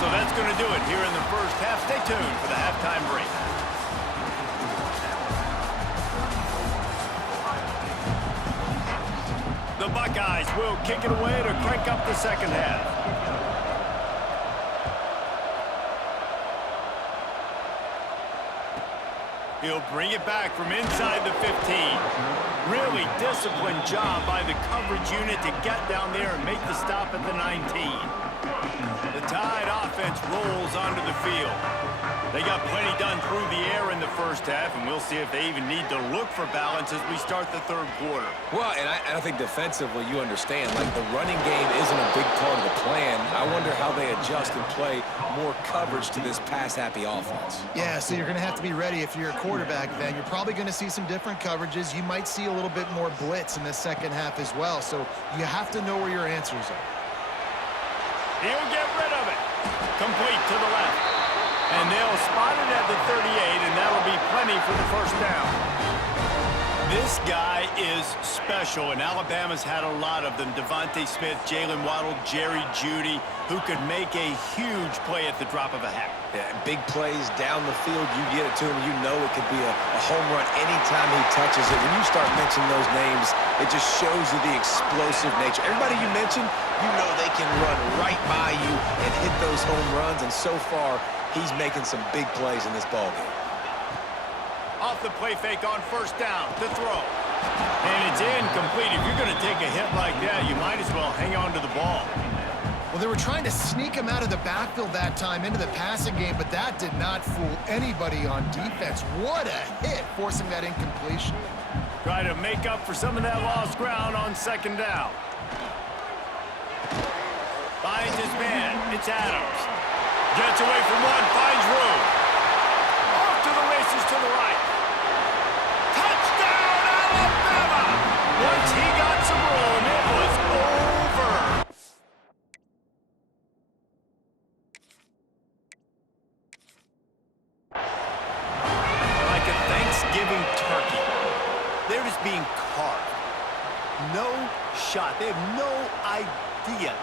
So that's going to do it here in the first half. Stay tuned for the halftime break. The Buckeyes will kick it away to crank up the second half. He'll bring it back from inside the 15. Really disciplined job by the coverage unit to get down there and make the stop at the 19. The Tide offense rolls onto the field. They got plenty done through the air in the first half, and we'll see if they even need to look for balance as we start the third quarter. Well, and I think defensively, you understand, like the running game isn't a big part of the plan. I wonder how they adjust and play more coverage to this pass-happy offense. Yeah, so you're going to have to be ready if you're a quarterback then. You're probably going to see some different coverages. You might see a little bit more blitz in the second half as well, so you have to know where your answers are. He'll get rid of it. Complete to the left. And they'll spot it at the 38, and that'll be plenty for the first down. This guy is special, and Alabama's had a lot of them. Devontae Smith, Jalen Waddle, Jerry Jeudy, who could make a huge play at the drop of a hat. Yeah, big plays down the field, you get it to him, you know it could be a home run anytime he touches it. When you start mentioning those names, it just shows you the explosive nature. Everybody you mentioned, you know they can run right by you and hit those home runs, and so far, he's making some big plays in this ballgame. Off the play fake on first down to throw. And it's incomplete. If you're going to take a hit like that, you might as well hang on to the ball. Well, they were trying to sneak him out of the backfield that time into the passing game, but that did not fool anybody on defense. What a hit, forcing that incompletion. Try to make up for some of that lost ground on second down. Finds his man. It's Adams. Gets away from one, finds room. Off to the races to the right. Touchdown, Alabama! Once he got some room, it was over. Like a Thanksgiving turkey. They're just being carved. No shot. They have no idea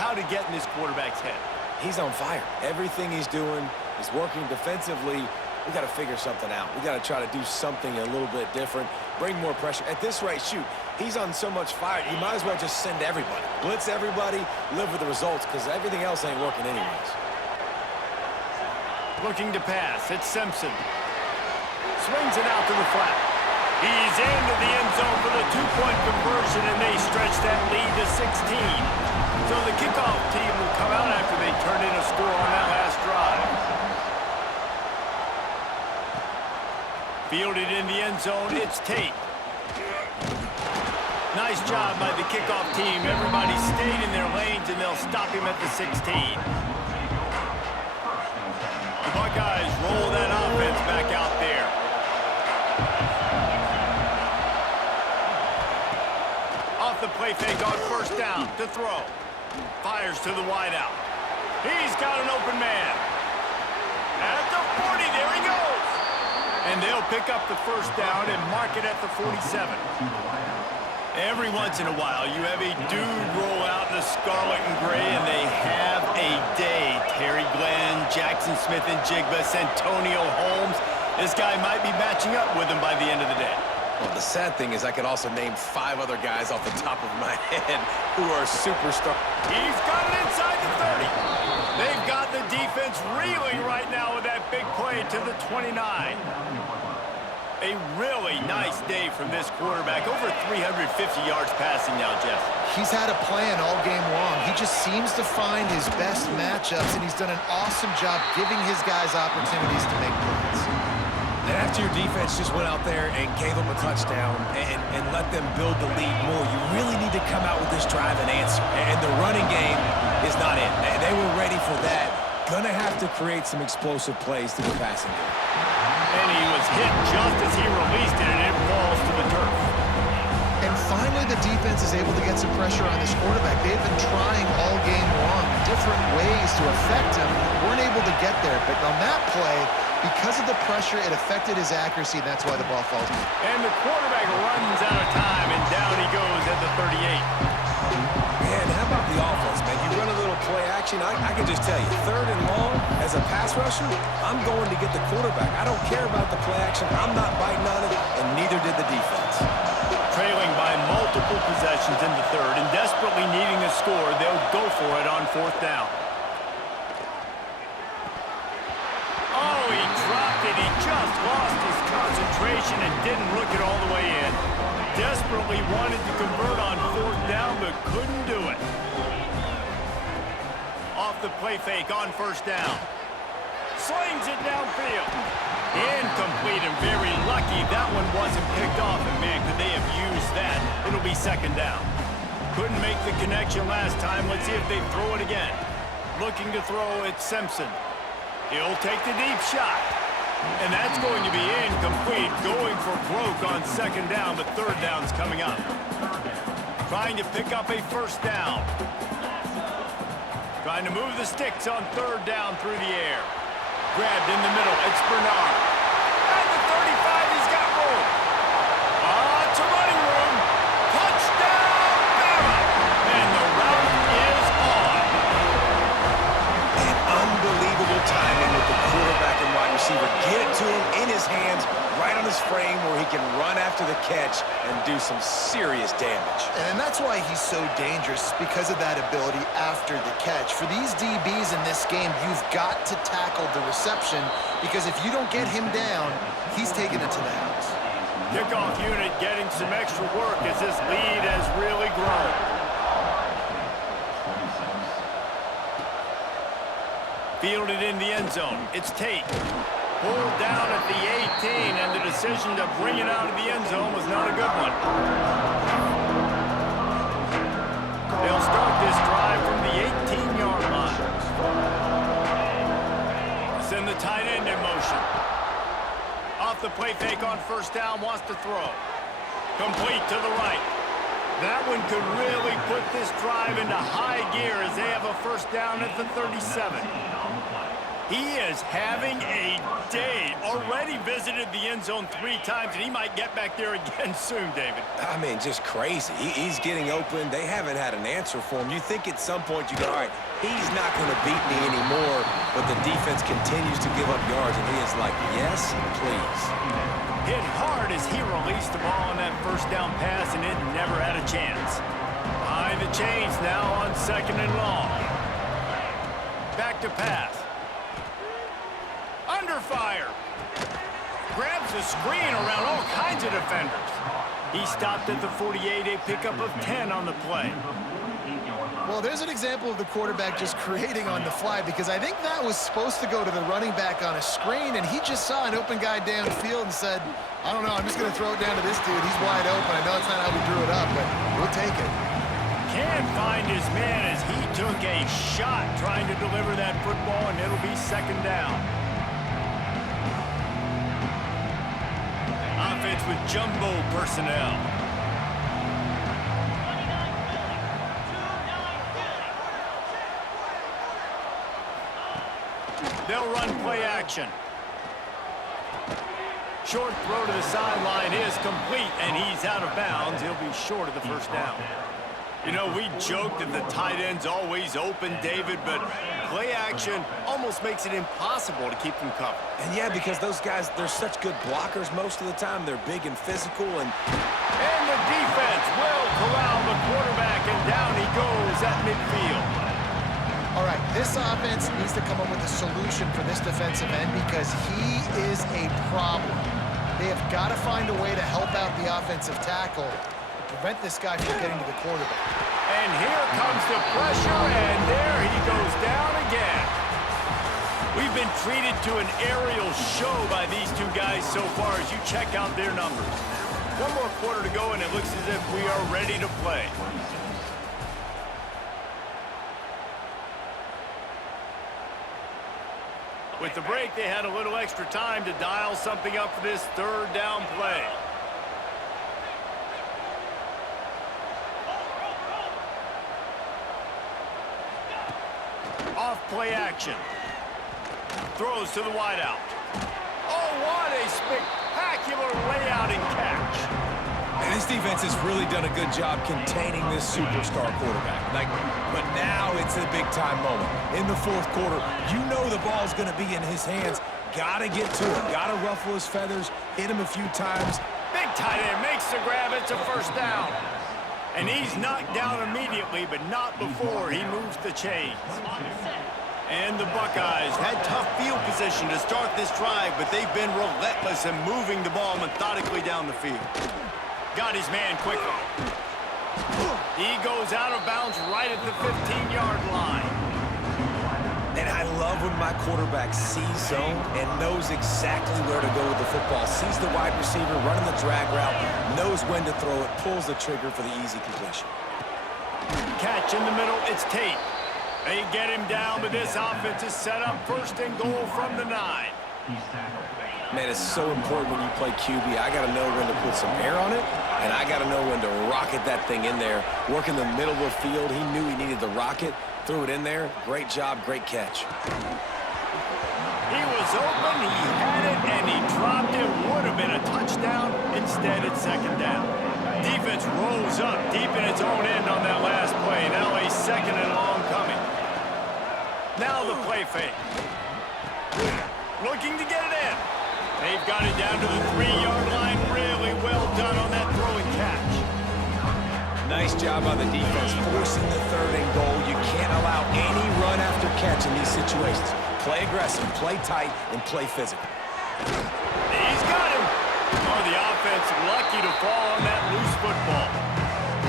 how to get in this quarterback's head. He's on fire. Everything he's doing is working defensively. We got to figure something out. We got to try to do something a little bit different, bring more pressure. At this rate, shoot, he's on so much fire, you might as well just send everybody. Blitz everybody, live with the results, because everything else ain't working anyways. Looking to pass, it's Simpson. Swings it out to the flat. He's into the end zone for the two-point conversion, and they stretch that lead to 16. So the kickoff team will come out after they turn in a score on that last drive. Fielded in the end zone, it's Tate. Nice job by the kickoff team. Everybody stayed in their lanes, and they'll stop him at the 16. The Buckeyes roll that offense back out there. Off the play fake on first down to throw. Fires to the wideout. He's got an open man. At the 40, there he goes. And they'll pick up the first down and mark it at the 47. Every once in a while, you have a dude roll out in the scarlet and gray, and they have a day. Terry Glenn, Jackson Smith and Jigba, Santonio Holmes. This guy might be matching up with him by the end of the day. Well, the sad thing is I could also name 5 other guys off the top of my head who are superstars. He's got it inside the 30. They've got the defense reeling right now with that big play to the 29. A really nice day from this quarterback. Over 350 yards passing now, Jeff. He's had a plan all game long. He just seems to find his best matchups, and he's done an awesome job giving his guys opportunities to make plays. And after your defense just went out there and gave them a touchdown and let them build the lead more, you really need to come out with this drive and answer. And the running game is not in. They were ready for that. Gonna have to create some explosive plays through the passing game. And he was hit just as he released it, and it falls to the turf. And finally, the defense is able to get some pressure on this quarterback. They've been trying all game long different ways to affect him. Weren't able to get there, but on that play, because of the pressure, it affected his accuracy, and that's why the ball falls. And the quarterback runs out of time, and down he goes at the 38. Man, how about the offense, man? You run a little play action, I can just tell you, 3rd and long, as a pass rusher, I'm going to get the quarterback. I don't care about the play action. I'm not biting on it, and neither did the defense. Trailing by multiple possessions in the 3rd and desperately needing a score, they'll go for it on 4th down. Oh, he dropped it. He just lost his concentration and didn't look it all the way in. Desperately wanted to convert on 4th down, but couldn't do it. Off the play fake on 1st down. Slings it downfield. Incomplete and very lucky that one wasn't picked off. And man, could they have used that? It'll be 2nd down. Couldn't make the connection last time. Let's see if they throw it again. Looking to throw, it's Simpson. He'll take the deep shot. And that's going to be incomplete. Going for broke on 2nd down, but 3rd down's coming up. Trying to pick up a 1st down. Trying to move the sticks on 3rd down through the air. Grabbed in the middle. It's Bernard. At the 35, he's got room. It's a running room. Touchdown, Bama! And the route is on. And unbelievable timing with the quarterback and wide receiver. Get it to him in his hands, right on his frame where he can run after the catch and do some serious damage. And that's why he's so dangerous, because of that ability after the catch. For these DBs in this game, you've got to tackle the reception, because if you don't get him down, he's taking it to the house. Kickoff unit getting some extra work as this lead has really grown. Fielded in the end zone. It's Tate. Pulled down at the 18, and the decision to bring it out of the end zone was not a good one. They'll start this drive from the 18-yard line. Send the tight end in motion. Off the play fake on 1st down, wants to throw. Complete to the right. That one could really put this drive into high gear as they have a 1st down at the 37. He is having a day. Already visited the end zone 3 times, and he might get back there again soon, David. I mean, just crazy. He's getting open. They haven't had an answer for him. You think at some point you go, all right, he's not going to beat me anymore, but the defense continues to give up yards, and he is like, yes, please. Hit hard as he released the ball on that 1st down pass, and it never had a chance. Behind the chains now on 2nd and long. Back to pass. Under fire. Grabs the screen around all kinds of defenders. He stopped at the 48, a pickup of 10 on the play. Well, there's an example of the quarterback just creating on the fly, because I think that was supposed to go to the running back on a screen, and he just saw an open guy downfield and said, I don't know, I'm just going to throw it down to this dude. He's wide open. I know it's not how we drew it up, but we'll take it. Can't find his man as he took a shot trying to deliver that football, and it'll be 2nd down. Offense with jumbo personnel. They'll run play action. Short throw to the sideline is complete, and he's out of bounds. He'll be short of the 1st down. You know, we joked that the tight end's always open, David, but play action almost makes it impossible to keep them covered. And yeah, because those guys, they're such good blockers most of the time. They're big and physical. And the defense will corral the quarterback, and down he goes at midfield. All right, this offense needs to come up with a solution for this defensive end, because he is a problem. They have got to find a way to help out the offensive tackle to prevent this guy from getting to the quarterback. And here comes the pressure, and there he goes down again. We've been treated to an aerial show by these two guys so far as you check out their numbers. One more quarter to go, and it looks as if we are ready to play. With the break, they had a little extra time to dial something up for this 3rd down play. Off play action. Throws to the wideout. Oh, what a spectacular layout and catch. And this defense has really done a good job containing this superstar quarterback. But now it's a big-time moment. In the fourth quarter, you know the ball's going to be in his hands. Got to get to him. Got to ruffle his feathers, hit him a few times. Big tight end makes the grab. It's a first down. And he's knocked down immediately, but not before he moves the chains. And the Buckeyes had tough field position to start this drive, but they've been relentless in moving the ball methodically down the field. Got his man quickly. He goes out of bounds right at the 15-yard line. And I love when my quarterback sees zone and knows exactly where to go with the football. Sees the wide receiver running the drag route, knows when to throw it, pulls the trigger for the easy completion. Catch in the middle, it's Tate. They get him down, but this offense is set up first and goal from the 9. Man, it's so important when you play QB. I got to know when to put some air on it, and I got to know when to rocket that thing in there. Work in the middle of the field. He knew he needed the rocket. Threw it in there. Great job, great catch. He was open, he had it, and he dropped it. Would have been a touchdown. Instead, it's second down. Defense rolls up deep in its own end on that last play. Now a second and long coming. Now the play fake. Looking to get it in. They've got it down to the 3-yard line. Really well done on that throw and catch. Nice job on the defense, forcing the third and goal. You can't allow any run after catch in these situations. Play aggressive, play tight, and play physical. He's got him. Oh, the offense lucky to fall on that loose football.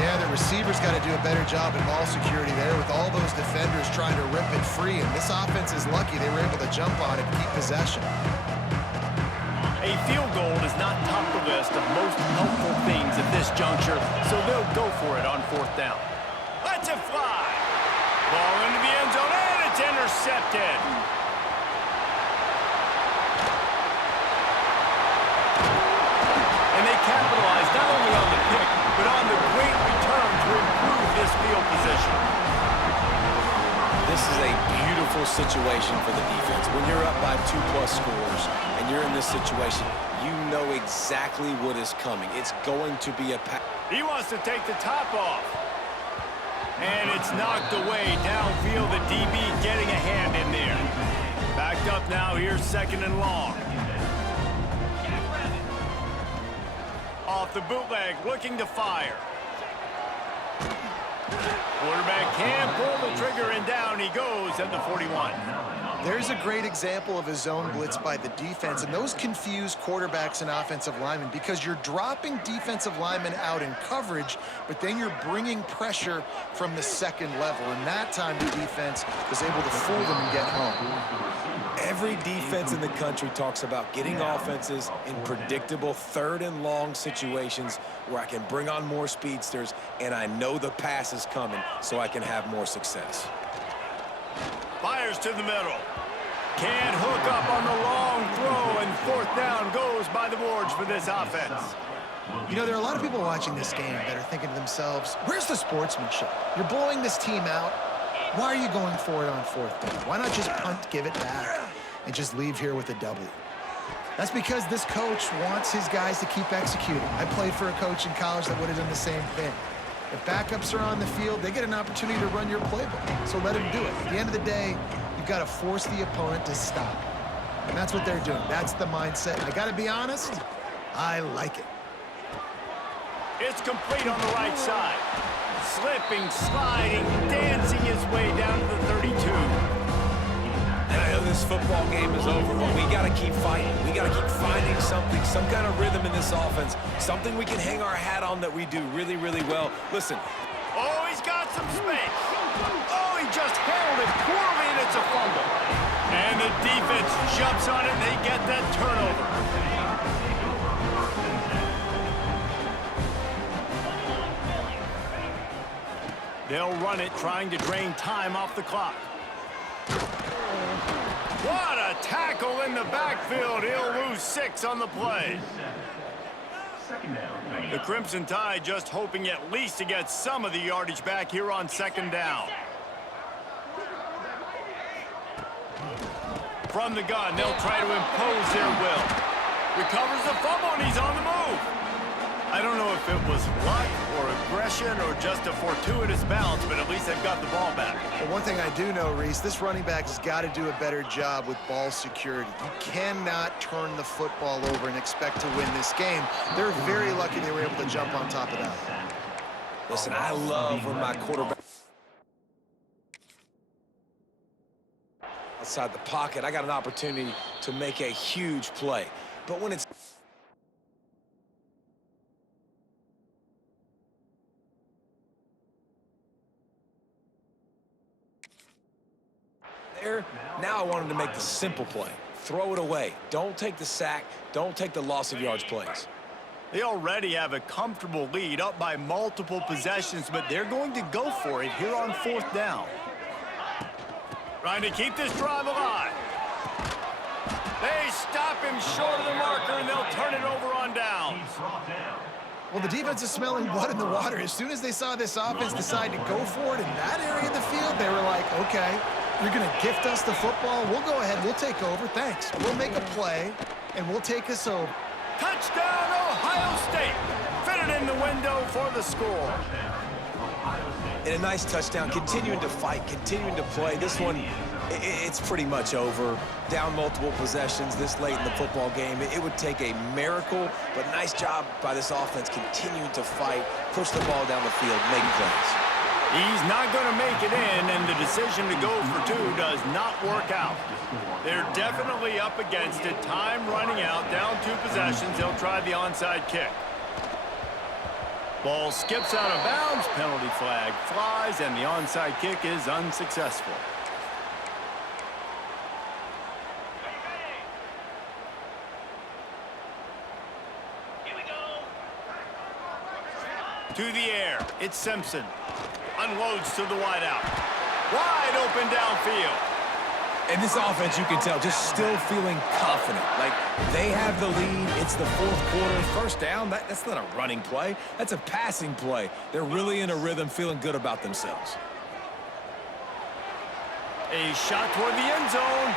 Yeah, the receivers got to do a better job in ball security there with all those defenders trying to rip it free. And this offense is lucky they were able to jump on it and keep possession. A field goal does not top the list of most helpful things at this juncture, so they'll go for it on fourth down. Let's it fly. Ball into the end zone, and it's intercepted. And they capitalize not only on the pick, but on the great return to improve this field position. This is a beautiful situation for the defense. When you're up by 2+ scores and you're in this situation, you know exactly what is coming. It's going to be a pass. He wants to take the top off. And it's knocked away downfield. The DB getting a hand in there. Backed up now. Here's second and long. Off the bootleg, looking to fire. Quarterback can pull the trigger, and down he goes at the 41. There's a great example of a zone blitz by the defense, and those confuse quarterbacks and offensive linemen because you're dropping defensive linemen out in coverage, but then you're bringing pressure from the second level, and that time the defense was able to fool them and get home. Every defense in the country talks about getting offenses in predictable third and long situations where I can bring on more speedsters and I know the pass is coming so I can have more success. Fires to the middle. Can't hook up on the long throw, and fourth down goes by the boards for this offense. You know, there are a lot of people watching this game that are thinking to themselves, where's the sportsmanship? You're blowing this team out. Why are you going for it on fourth down? Why not just punt, give it back, and just leave here with a W? That's because this coach wants his guys to keep executing. I played for a coach in college that would have done the same thing. If backups are on the field, they get an opportunity to run your playbook, so let them do it. At the end of the day, you've got to force the opponent to stop. And that's what they're doing. That's the mindset. I got to be honest, I like it. It's complete on the right side. Slipping, sliding, dancing his way down to the 32. And I know this football game is over, but we got to keep fighting. We got to keep finding something, some kind of rhythm in this offense, something we can hang our hat on that we do really, really well. Listen. Oh, he's got some space. Oh, he just handled it poorly, and it's a fumble. And the defense jumps on it, and they get that turnover. They'll run it, trying to drain time off the clock. What a tackle in the backfield. He'll lose 6 on the play. The Crimson Tide just hoping at least to get some of the yardage back here on second down. From the gun, they'll try to impose their will. Recovers the fumble, and he's on the move. I don't know if it was luck or aggression or just a fortuitous bounce, but at least they've got the ball back. Well, one thing I do know, Reese, this running back has got to do a better job with ball security. You cannot turn the football over and expect to win this game. They're very lucky they were able to jump on top of that. Listen, I love when my quarterback outside the pocket, I got an opportunity to make a huge play. But when it's there, now I want him to make the simple play. Throw it away. Don't take the sack. Don't take the loss of yards plays. They already have a comfortable lead, up by multiple possessions, but they're going to go for it here on 4th down. Trying to keep this drive alive. They stop him short of the marker, and they'll turn it over on downs. Well, the defense is smelling blood in the water. As soon as they saw this offense decide to go for it in that area of the field, they were like, okay, you're going to gift us the football. We'll go ahead. We'll take over. Thanks. We'll make a play, and we'll take us over. Touchdown, Ohio State. Fitted in the window for the score. And a nice touchdown, continuing to fight, continuing to play. This one, it's pretty much over. Down multiple possessions this late in the football game. It would take a miracle, but nice job by this offense continuing to fight, push the ball down the field, make plays. He's not going to make it in, and the decision to go for 2 does not work out. They're definitely up against it. Time running out, down 2 possessions. They'll try the onside kick. Ball skips out of bounds, penalty flag flies, and the onside kick is unsuccessful. Here we go. To the air, it's Simpson. Unloads to the wideout. Wide open downfield. And this offense, you can tell, just still feeling confident. Like, they have the lead. It's the 4th quarter. First down, that's not a running play. That's a passing play. They're really in a rhythm, feeling good about themselves. A shot toward the end zone.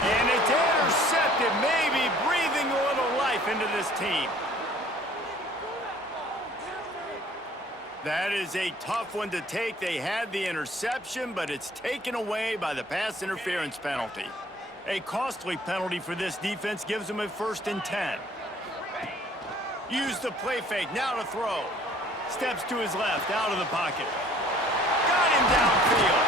And it's intercepted, maybe breathing a little life into this team. That is a tough one to take. They had the interception, but it's taken away by the pass interference penalty. A costly penalty for this defense gives them a 1st and 10. Use the play fake, now to throw. Steps to his left, out of the pocket. Got him downfield.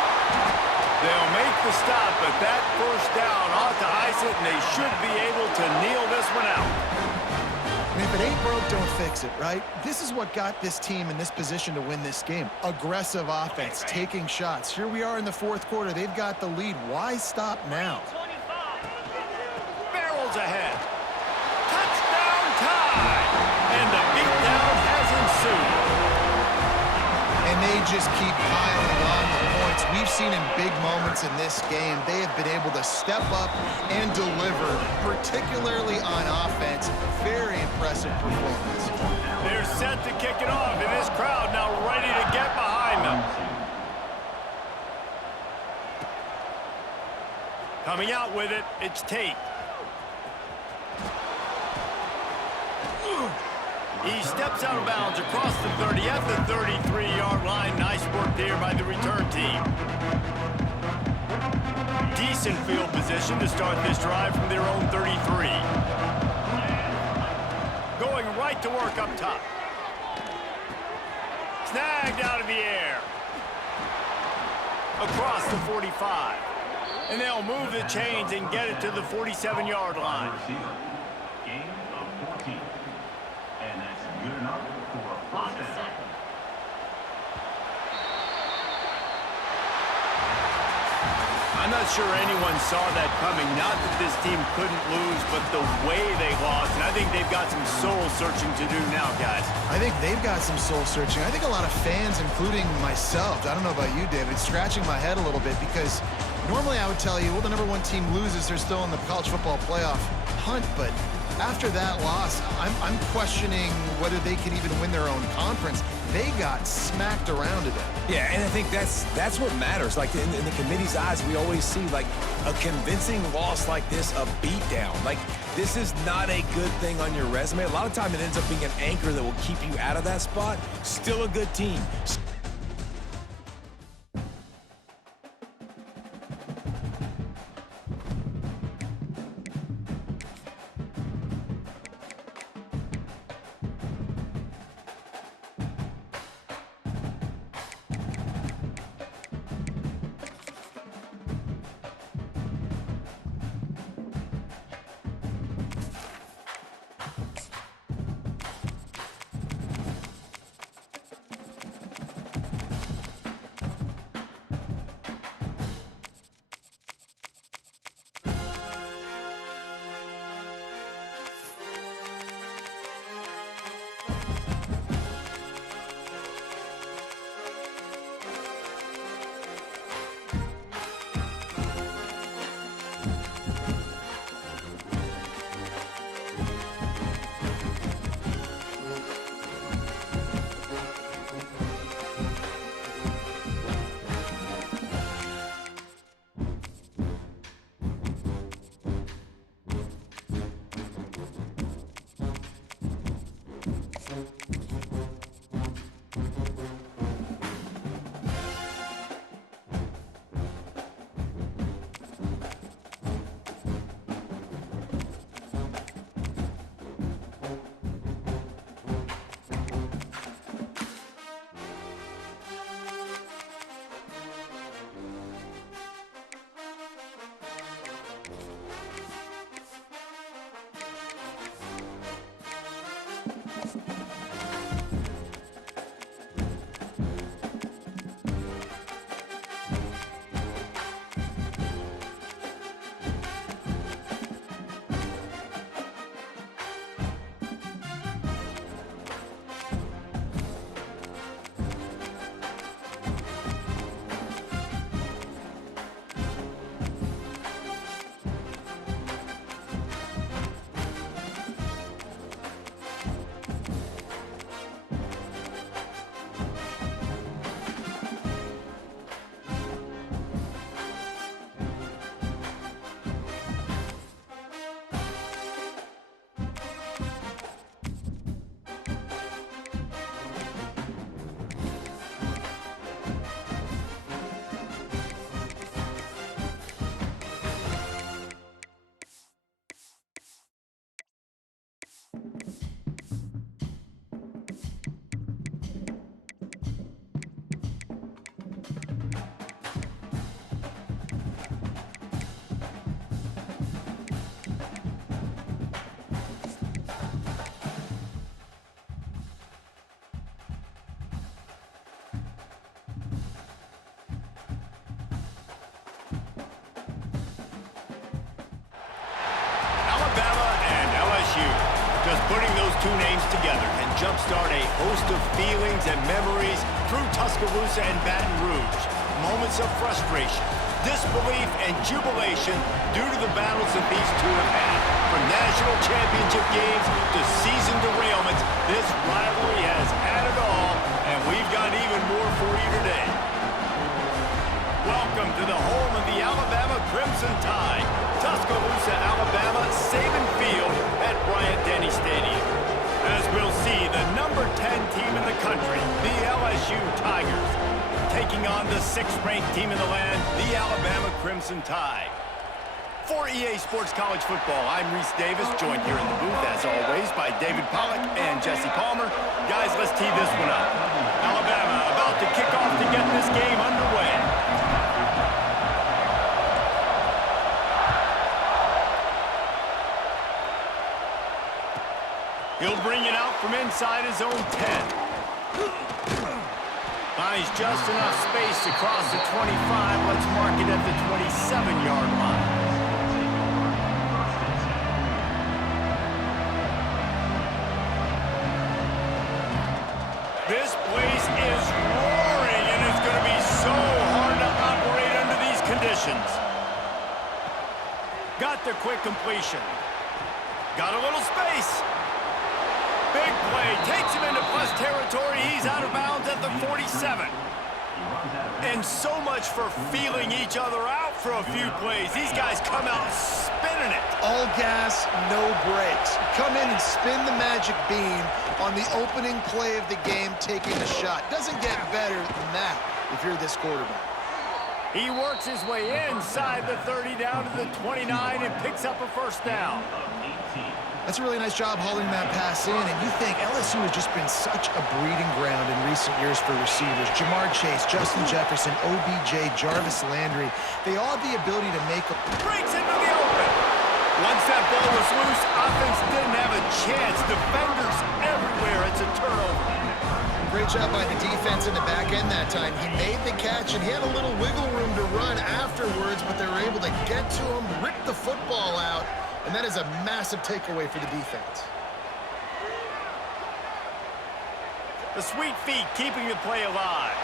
They'll make the stop, but that 1st down ought to ice it, and they should be able to kneel this one out. I mean, if it ain't broke, don't fix it, right? This is what got this team in this position to win this game. Aggressive offense, taking shots. Here we are in the 4th quarter. They've got the lead. Why stop now? Barrels ahead. Touchdown time! And the beatdown has ensued. And they just keep piling on the points. We've seen in big moments in this game, they have been able to step up and deliver, particularly on offense. Very impressive performance. They're set to kick it off, and this crowd now ready to get behind them. Coming out with it, it's Tate. He steps out of bounds across the 30 at the 33-yard line. Nice work there by the return team. Decent field position to start this drive from their own 33. Going right to work up top. Snagged out of the air. Across the 45. And they'll move the chains and get it to the 47-yard line. Gain of 14. And that's good enough for a 1st down. I'm not sure anyone saw that coming. Not that this team couldn't lose, but the way they lost. And I think they've got some soul-searching to do now, guys. I think they've got some soul-searching. I think a lot of fans, including myself, I don't know about you, David, scratching my head a little bit because normally I would tell you, well, the #1 team loses, they're still in the college football playoff hunt, but after that loss, I'm questioning whether they can even win their own conference. they got smacked around today. Yeah, and I think that's what matters. Like in the committee's eyes, we always see like a convincing loss like this, a beatdown. Like this is not a good thing on your resume. A lot of time it ends up being an anchor that will keep you out of that spot. Still a good team. Putting those two names together can jumpstart a host of feelings and memories through Tuscaloosa and Baton Rouge. Moments of frustration, disbelief, and jubilation due to the battles that these two have had. From national championship games to season derailments, this rivalry has had it all, and we've got even more for you today. Welcome to the home of the Alabama Crimson Tide, Tuscaloosa, Alabama, Saban Field at Bryant-Denny Stadium. As we'll see, the number 10 team in the country, the LSU Tigers, taking on the 6th-ranked team in the land, the Alabama Crimson Tide. For EA Sports College Football, I'm Reese Davis, joined here in the booth, as always, by David Pollack and Jesse Palmer. Guys, let's tee this one up. Alabama about to kick off to get this game underway. He'll bring it out from inside his own 10. Finds just enough space across the 25. Let's mark it at the 27-yard line. This place is roaring, and it's going to be so hard to operate under these conditions. Got the quick completion. Got a little space. Big play. Takes him into plus territory. He's out of bounds at the 47. And so much for feeling each other out for a few plays. These guys come out spinning it. All gas, no brakes. Come in and spin the magic bean on the opening play of the game, taking a shot. Doesn't get better than that if you're this quarterback. He works his way inside the 30 down to the 29 and picks up a first down. That's a really nice job hauling that pass in, and you think LSU has just been such a breeding ground in recent years for receivers. Jamar Chase, Justin Jefferson, OBJ, Jarvis Landry, they all have the ability to make a... Breaks into the open. Once that ball was loose, offense didn't have a chance. Defenders everywhere. It's a turnover. Great job by the defense in the back end that time. He made the catch, and he had a little wiggle room to run afterwards, but they were able to get to him, rip the football out, and that is a massive takeaway for the defense. The sweet feet keeping the play alive.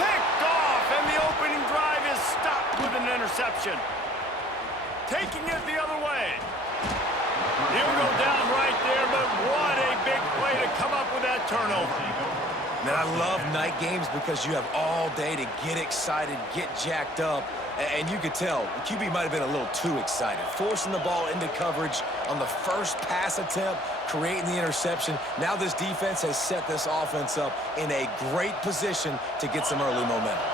Picked off, and the opening drive is stopped with an interception. Taking it the other way. He'll go down right there, but what a big play to come up with that turnover. Man, I love night games because you have all day to get excited, get jacked up, and you could tell the QB might have been a little too excited. Forcing the ball into coverage on the first pass attempt, creating the interception. Now this defense has set this offense up in a great position to get some early momentum.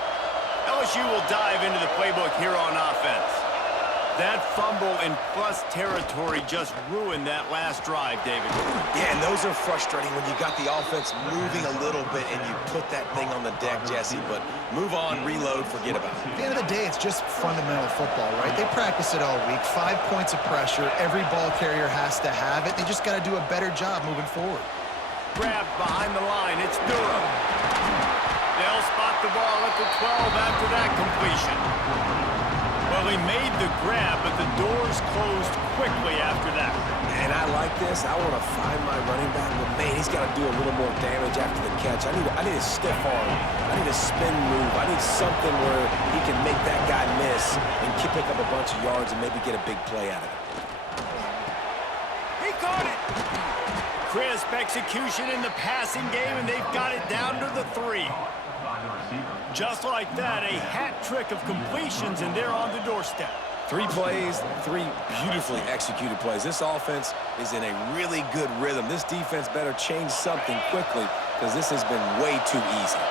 LSU will dive into the playbook here on offense. That fumble in plus territory just ruined that last drive, David. Yeah, and those are frustrating when you got the offense moving a little bit and you put that thing on the deck, Jesse. But move on, reload, forget about it. At the end of the day, it's just fundamental football, right? They practice it all week. 5 points of pressure. Every ball carrier has to have it. They just got to do a better job moving forward. Grabbed behind the line. It's Durham. They'll spot the ball at the 12 after that completion. Well, he made the grab, but the doors closed quickly after that. And I like this. I want to find my running back, but man, he's got to do a little more damage after the catch. I need a stiff arm. I need a spin move. I need something where he can make that guy miss and pick up a bunch of yards and maybe get a big play out of it. He caught it. Crisp execution in the passing game, and they've got it down to the 3. Just like that, a hat trick of completions, and they're on the doorstep. 3 plays, 3 beautifully executed plays. This offense is in a really good rhythm. This defense better change something quickly because this has been way too easy.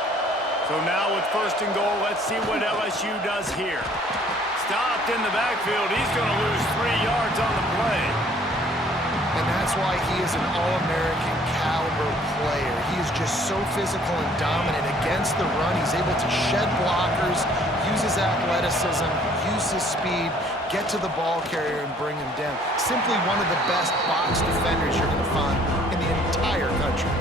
So now with 1st and goal, let's see what LSU does here. Stopped in the backfield. He's going to lose 3 yards on the play. And that's why he is an All-American caliber player. He is just so physical and dominant against the run. He's able to shed blockers, use his athleticism, use his speed, get to the ball carrier and bring him down. Simply one of the best box defenders you're going to find in the entire country.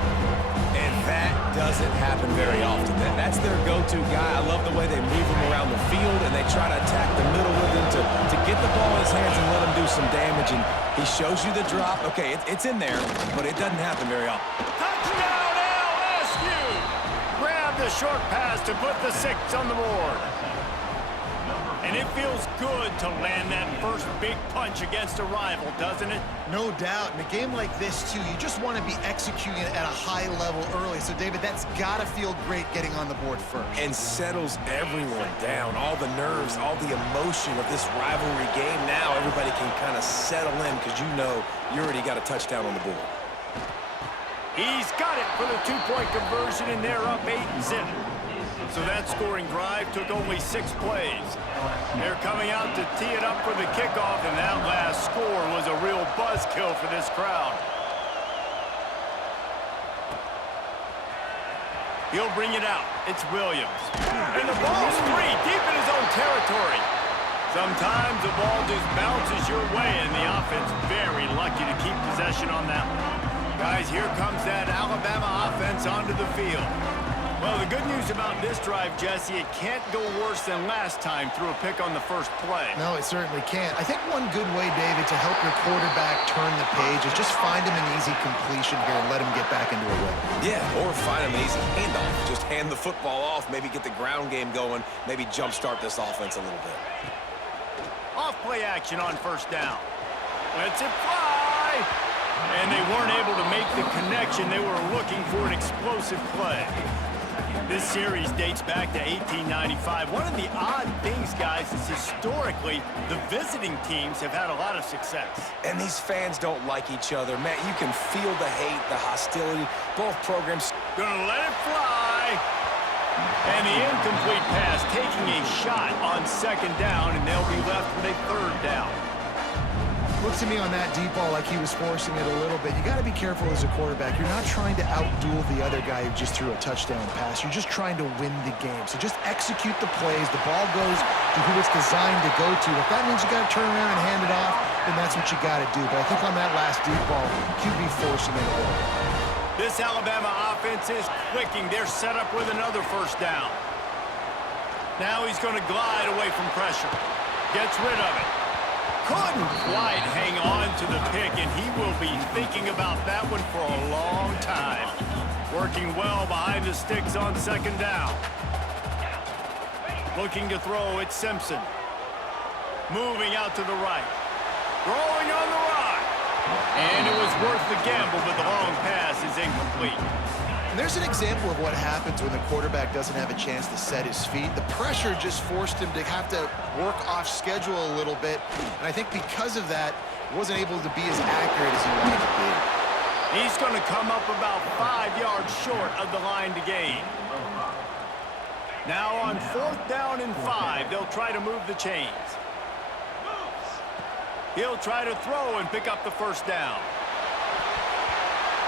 And that doesn't happen very often. That's their go-to guy. I love the way they move him around the field, and they try to attack the middle with him to get the ball in his hands and let him do some damage. And he shows you the drop. Okay, it's in there, but it doesn't happen very often. Touchdown, LSU! Grab the short pass to put the 6 on the board. And it feels good to land that first big punch against a rival, doesn't it? No doubt. In a game like this, too, you just want to be executing it at a high level early. So, David, that's got to feel great getting on the board first. And settles everyone down. All the nerves, all the emotion of this rivalry game. Now everybody can kind of settle in because you know you already got a touchdown on the board. He's got it for the 2-point conversion, and they're up 8-0. So that scoring drive took only 6 plays. They're coming out to tee it up for the kickoff, and that last score was a real buzzkill for this crowd. He'll bring it out. It's Williams. And the ball's free, deep in his own territory. Sometimes the ball just bounces your way, and the offense very lucky to keep possession on that one. Guys, here comes that Alabama offense onto the field. Well, the good news about this drive, Jesse, it can't go worse than last time through a pick on the first play. No, it certainly can't. I think one good way, David, to help your quarterback turn the page is just find him an easy completion here and let him get back into a rhythm. Yeah, or find him an easy handoff. Just hand the football off, maybe get the ground game going, maybe jumpstart this offense a little bit. Off play action on 1st down. Lets it fly. And they weren't able to make the connection. They were looking for an explosive play. This series dates back to 1895. One of the odd things, guys, is historically the visiting teams have had a lot of success. And these fans don't like each other. Man, you can feel the hate, the hostility. Both programs Gonna let it fly. And the incomplete pass taking a shot on second down, and they'll be left with a third down. Looks to me on that deep ball like he was forcing it a little bit. You got to be careful as a quarterback. You're not trying to outduel the other guy who just threw a touchdown pass. You're just trying to win the game. So just execute the plays. The ball goes to who it's designed to go to. If that means you got to turn around and hand it off, then that's what you got to do. But I think on that last deep ball, QB forcing it a little bit. This Alabama offense is clicking. They're set up with another first down. Now he's going to glide away from pressure. Gets rid of it. Couldn't quite hang on to the pick, and he will be thinking about that one for a long time. Working well behind the sticks on second down. Looking to throw, it's Simpson. Moving out to the right. Throwing on the right. And it was worth the gamble, but the long pass is incomplete. And there's an example of what happens when the quarterback doesn't have a chance to set his feet. The pressure just forced him to have to work off schedule a little bit. And I think because of that, he wasn't able to be as accurate as he wanted to be. He's going to come up about 5 yards short of the line to gain. Now on fourth down and 5, they'll try to move the chains. He'll try to throw and pick up the first down.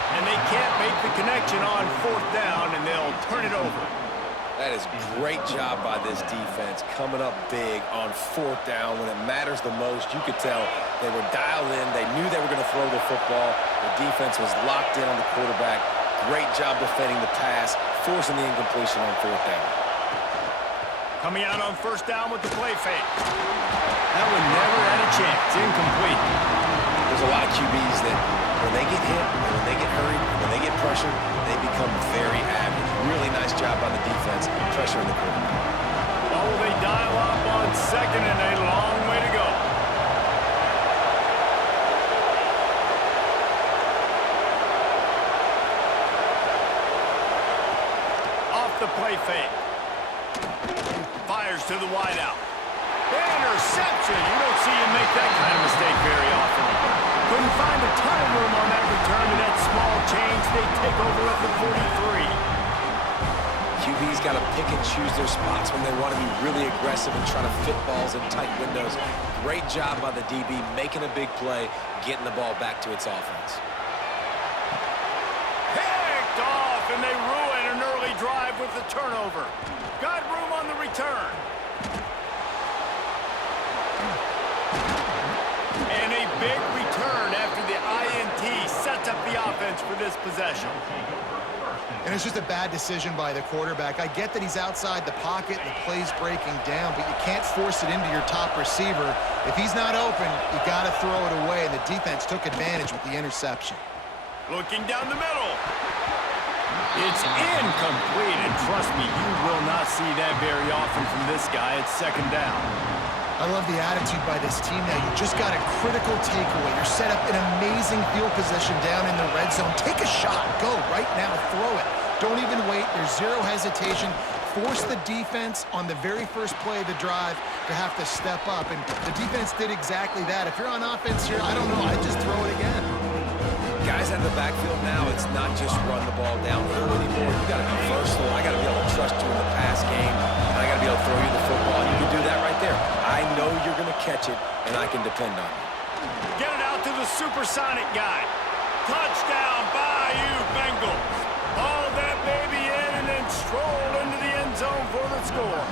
And they can't make the connection on fourth down, and they'll turn it over. That is great job by this defense, coming up big on fourth down when it matters the most. You could tell they were dialed in. They knew they were going to throw the football. The defense was locked in on the quarterback. Great job defending the pass, forcing the incompletion on fourth down. Coming out on first down with the play fake. That one never had a chance. Incomplete. There's a lot of QBs that when they get hit, and when they get hurried, when they get pressured, they become very average. Really nice job by the defense, pressuring the quarterback. Oh, they dial up on second and a long way to go. Off the play fake. Fires to the wideout. Interception. You don't see him make that kind of mistake very often. Couldn't find a ton of room on that return to that small change. They take over at the 43. QB's got to pick and choose their spots when they want to be really aggressive and try to fit balls in tight windows. Great job by the DB making a big play, getting the ball back to its offense. Picked off, and they ruin an early drive with the turnover. Got room on the return. And a big return after the INT sets up the offense for this possession. And it's just a bad decision by the quarterback. I get that he's outside the pocket and the play's breaking down, but you can't force it into your top receiver. If he's not open, you got to throw it away, and the defense took advantage with the interception. Looking down the middle. It's incomplete, and trust me, you will not see that very often from this guy at second down. I love the attitude by this team now. You just got a critical takeaway. You're set up in amazing field position down in the red zone. Take a shot. Go right now. Throw it. Don't even wait. There's zero hesitation. Force the defense on the very first play of the drive to have to step up. And the defense did exactly that. If you're on offense here, I don't know. I'd just throw it again. Guys out of the backfield now, it's not just run the ball downhill anymore. You got to be versatile. I got to be able to trust you in the pass game, and I got to be able to throw you the football. You can do that right there. I know you're going to catch it, and I can depend on you. Get it out to the supersonic guy. Touchdown, Bayou Bengals. Haul that baby in and then stroll into the end zone for the score.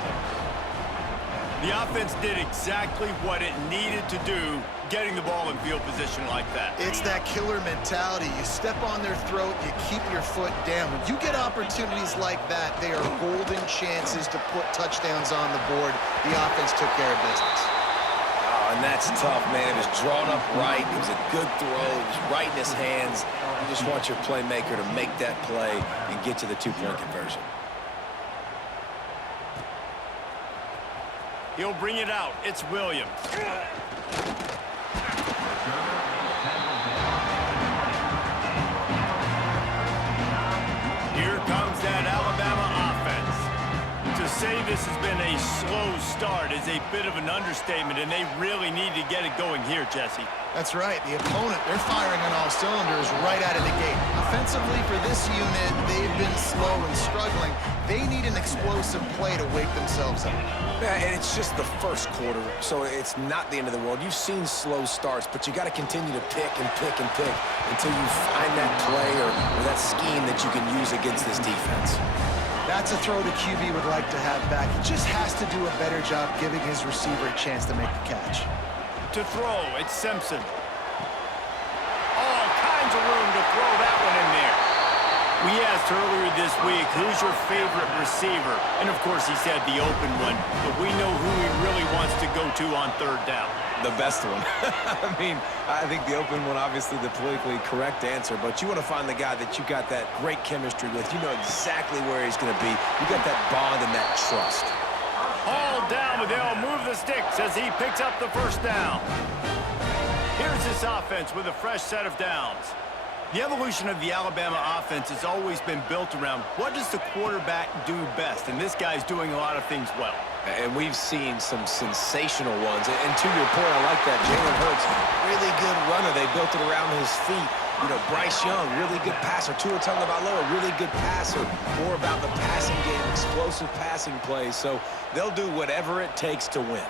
The offense did exactly what it needed to do, getting the ball in field position like that. It's that killer mentality. You step on their throat, you keep your foot down. When you get opportunities like that, they are golden chances to put touchdowns on the board. The offense took care of business. Oh, and that's tough, man. It was drawn up right. It was a good throw. It was right in his hands. You just want your playmaker to make that play and get to the two-point conversion. He'll bring it out. It's Williams. say this has been a slow start is a bit of an understatement, and they really need to get it going here, Jesse. That's right. The opponent, they're firing on all cylinders right out of the gate. Offensively, for this unit, they've been slow and struggling. They need an explosive play to wake themselves up. Yeah, and it's just the first quarter, so it's not the end of the world. You've seen slow starts, but you got to continue to pick and pick and pick until you find that play or that scheme that you can use against this defense. That's a throw the QB would like to have back. He just has to do a better job giving his receiver a chance to make the catch. To throw, it's Simpson. All kinds of room to throw that one in there. We asked earlier this week, who's your favorite receiver? And of course he said the open one, but we know who he really wants to go to on third down. The best one. I mean, I think the open one, obviously the politically correct answer, but you want to find the guy that you got that great chemistry with. You know exactly where he's going to be. You got that bond and that trust. All down, but they'll move the sticks as he picks up the first down. Here's this offense with a fresh set of downs. The evolution of the Alabama offense has always been built around what does the quarterback do best, and this guy's doing a lot of things well. And we've seen some sensational ones. And to your point, I like that. Jalen Hurts, really good runner. They built it around his feet. You know, Bryce Young, really good passer. Tua Tagovailoa, really good passer. More about the passing game, explosive passing plays. So they'll do whatever it takes to win.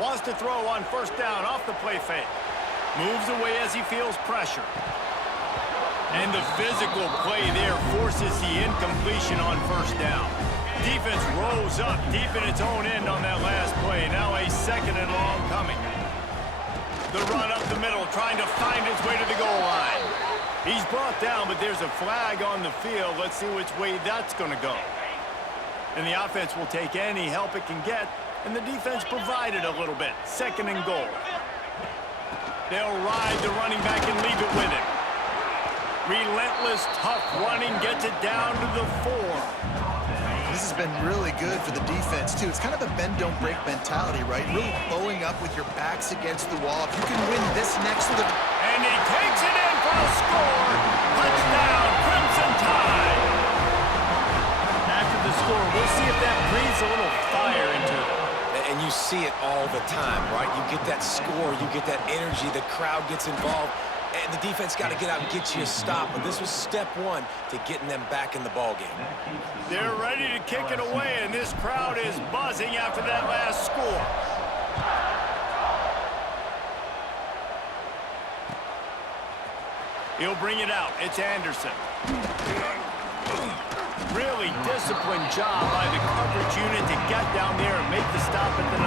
Wants to throw on first down off the play fake. Moves away as he feels pressure. And the physical play there forces the incompletion on first down. Defense rose up deep in its own end on that last play. Now a second and long coming. The run up the middle, trying to find his way to the goal line. He's brought down, but there's a flag on the field. Let's see which way that's going to go. And the offense will take any help it can get, and the defense provided a little bit. Second and goal. They'll ride the running back and leave it with him. Relentless, tough running gets it down to the 4. This has been really good for the defense, too. It's kind of a bend-don't-break mentality, right? Really bowing up with your backs against the wall. If you can win this next to the... And he takes it in for a score. Touchdown, Crimson Tide. After the score, we'll see if that breathes a little fire into it. And you see it all the time, right? You get that score, you get that energy, the crowd gets involved, and the defense got to get out and get you a stop. But this was step one to getting them back in the ballgame. They're ready to kick it away, and this crowd is buzzing after that last score. He'll bring it out. It's Anderson. Really disciplined job by the coverage unit to get down there and make the stop at the 19.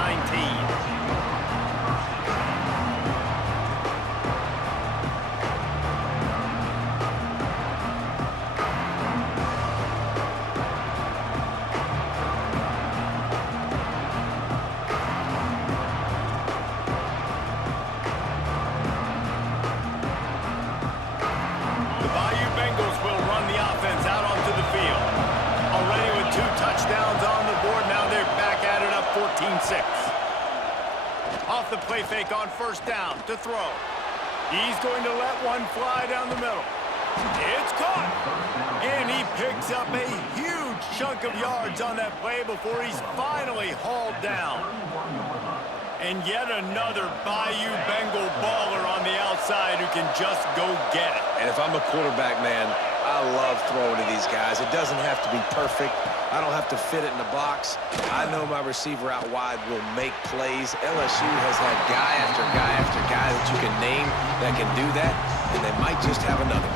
Off the play fake on first down to throw. He's going to let one fly down the middle. It's caught. And he picks up a huge chunk of yards on that play before he's finally hauled down. And yet another Bayou Bengal baller on the outside who can just go get it. And if I'm a quarterback, man, I love throwing to these guys. It doesn't have to be perfect. I don't have to fit it in the box. I know my receiver out wide will make plays. LSU has had guy after guy after guy that you can name that can do that, and they might just have another.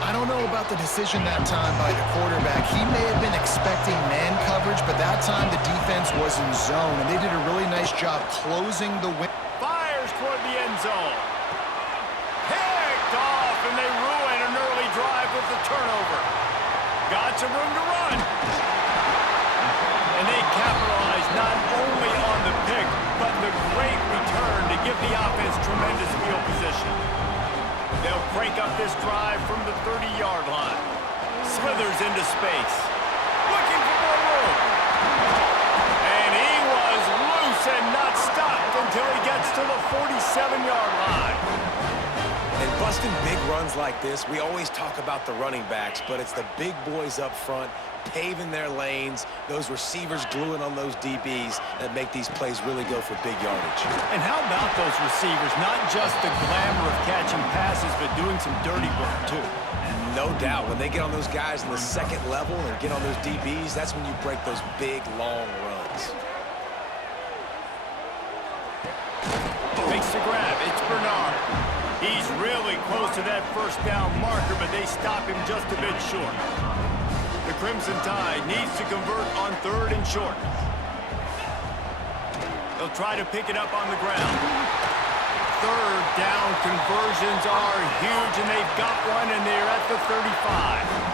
I don't know about the decision that time by the quarterback. He may have been expecting man coverage, but that time the defense was in zone, and they did a really nice job closing the win. Fires toward the end zone. Picked off, and they ruin an early drive with the turnover. Got some room to run. And they capitalize not only on the pick, but the great return to give the offense tremendous field position. They'll crank up this drive from the 30-yard line. Slithers into space. Looking for more room. And he was loose and not stopped until he gets to the 47-yard line. And busting big runs like this, we always talk about the running backs, but it's the big boys up front paving their lanes, those receivers gluing on those DBs that make these plays really go for big yardage. And how about those receivers? Not just the glamour of catching passes, but doing some dirty work, too. No doubt. When they get on those guys in the second level and get on those DBs, that's when you break those big, long runs. Makes the grab. It's Bernard. He's really close to that first down marker, but they stop him just a bit short. The Crimson Tide needs to convert on 3rd and short. They'll try to pick it up on the ground. 3rd down conversions are huge, and they've got one, and they're at the 35.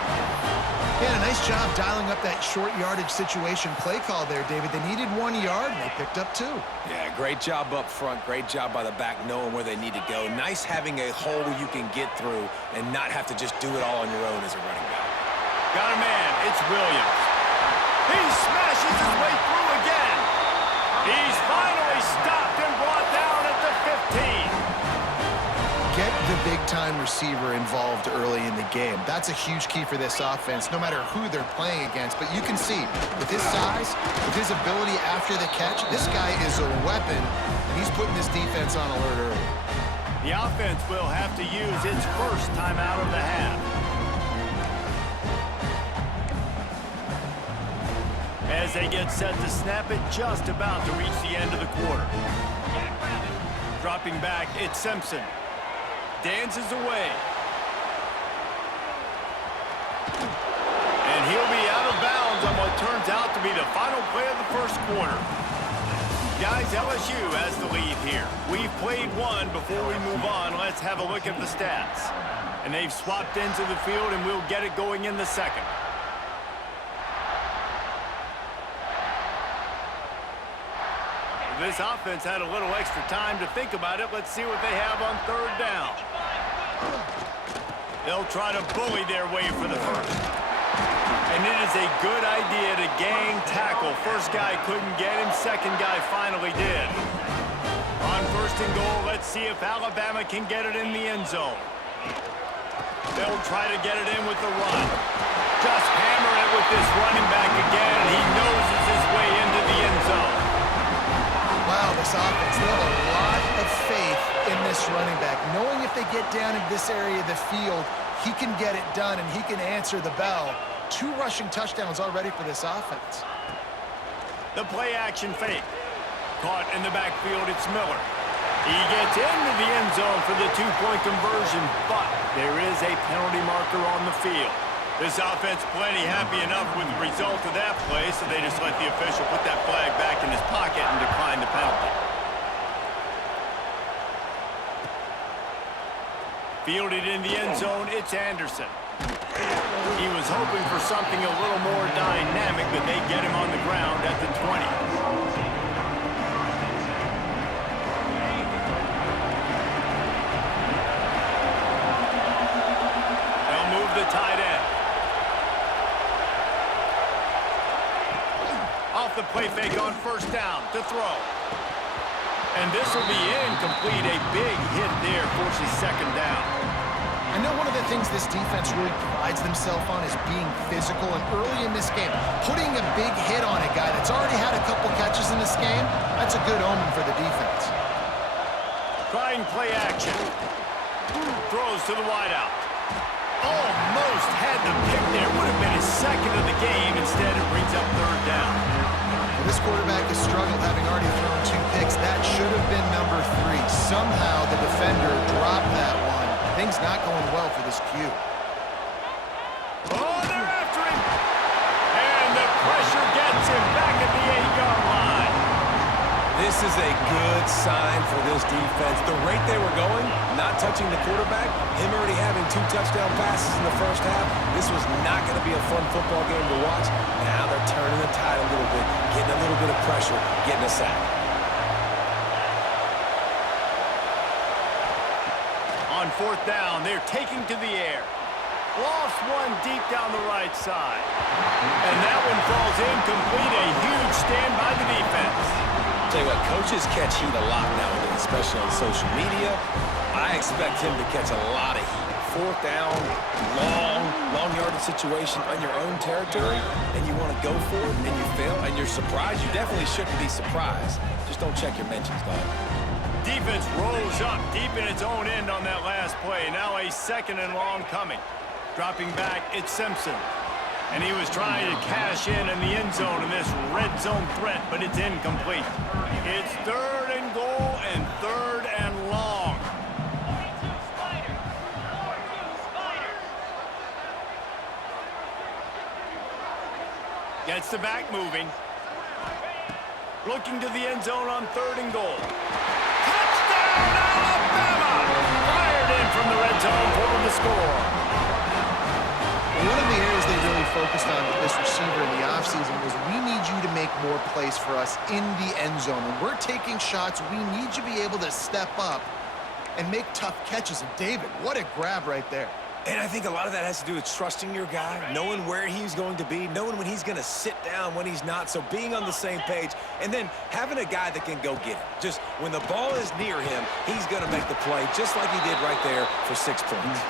Yeah, a nice job dialing up that short yardage situation play call there, David. They needed 1 yard, and they picked up 2. Yeah, great job up front. Great job by the back knowing where they need to go. Nice having a hole you can get through and not have to just do it all on your own as a running back. Got a man. It's Williams. He smashes his way through again. He's finally stopped and brought down at the 15. Get the big-time receiver involved early in the game. That's a huge key for this offense, no matter who they're playing against. But you can see, with his size, with his ability after the catch, this guy is a weapon, and he's putting this defense on alert early. The offense will have to use its first timeout of the half. As they get set to snap it, just about to reach the end of the quarter. Dropping back, it's Simpson. Dances away. And he'll be out of bounds on what turns out to be the final play of the first quarter. Guys, LSU has the lead here. We've played one. Before we move on, let's have a look at the stats. And they've swapped into the field, and we'll get it going in the second. This offense had a little extra time to think about it. Let's see what they have on 3rd down. They'll try to bully their way for the first. And it is a good idea to gang tackle. First guy couldn't get him. Second guy finally did. On 1st and goal, let's see if Alabama can get it in the end zone. They'll try to get it in with the run. Just hammer it with this running back again, and he noses his way into the end zone. Wow, this offense, they have a lot of faith in this running back. Knowing if they get down in this area of the field, he can get it done and he can answer the bell. 2 rushing touchdowns already for this offense. The play action fake. Caught in the backfield, it's Miller. He gets into the end zone for the 2-point conversion, but there is a penalty marker on the field. This offense plenty happy enough with the result of that play, so they just let the official put that flag back in his pocket and decline the penalty. Fielded in the end zone, it's Anderson. He was hoping for something a little more dynamic, but they get him on the ground at the 20. The tight end. Off the play fake on 1st down to throw. And this will be incomplete. A big hit there forces 2nd down. I know one of the things this defense really prides themselves on is being physical, and early in this game, putting a big hit on a guy that's already had a couple catches in this game, that's a good omen for the defense. Trying play action. Throws to the wideout. Almost had the pick there. Would have been his 2nd of the game. Instead, it brings up 3rd down. Well, this quarterback has struggled, having already thrown 2 picks. That should have been number 3. Somehow the defender dropped that one. Things not going well for this Q. Oh, they're after him. And the pressure gets him back at the 8-yard line. This is a good sign for this defense. The rate they were going, not touching the quarterback, him already having 2 touchdown passes in the first half, this was not going to be a fun football game to watch. Now they're turning the tide a little bit, getting a little bit of pressure, getting a sack. On 4th down, they're taking to the air. Lost one deep down the right side. And that one falls incomplete. A huge stand by the defense. Tell you what, coaches catch heat a lot nowadays, especially on social media. I I expect him to catch a lot of heat. Fourth down, long yardage situation on your own territory, and you want to go for it, and you fail, and you're surprised. You definitely shouldn't be surprised. Just don't check your mentions, dog. Defense rolls up deep in its own end on that last play. Now a 2nd and long coming. Dropping back, it's Simpson. And he was trying to cash in the end zone in this red zone threat, but it's incomplete. It's 3rd and goal and 3rd and long. Gets the back moving. Looking to the end zone on 3rd and goal. Touchdown, Alabama! Fired in from the red zone for the score. One of the areas they really focused on with this receiver in the offseason was we need you to make more plays for us in the end zone. When we're taking shots, we need you to be able to step up and make tough catches. And David, what a grab right there. And I think a lot of that has to do with trusting your guy, knowing where he's going to be, knowing when he's going to sit down, when he's not, so being on the same page, and then having a guy that can go get it. Just when the ball is near him, he's going to make the play just like he did right there for 6 points.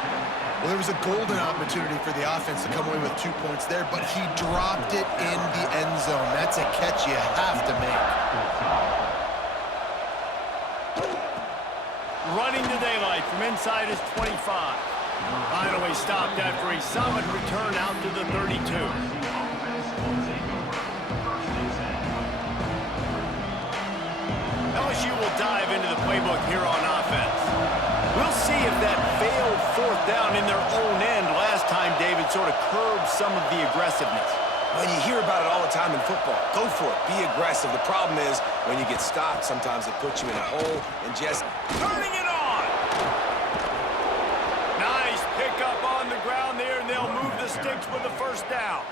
Well, there was a golden opportunity for the offense to come away with 2 points there, but he dropped it in the end zone. That's a catch you have to make. Running to daylight from inside his 25. Finally stopped after a solid return out to the 32. LSU will dive into the playbook here on offense. We'll see if that failed 4th down in their own end last time, David, sort of curbed some of the aggressiveness. Well, you hear about it all the time in football. Go for it. Be aggressive. The problem is when you get stopped, sometimes it puts you in a hole and just... Turning it on! Nice pickup on the ground there, and they'll move the sticks with the 1st down.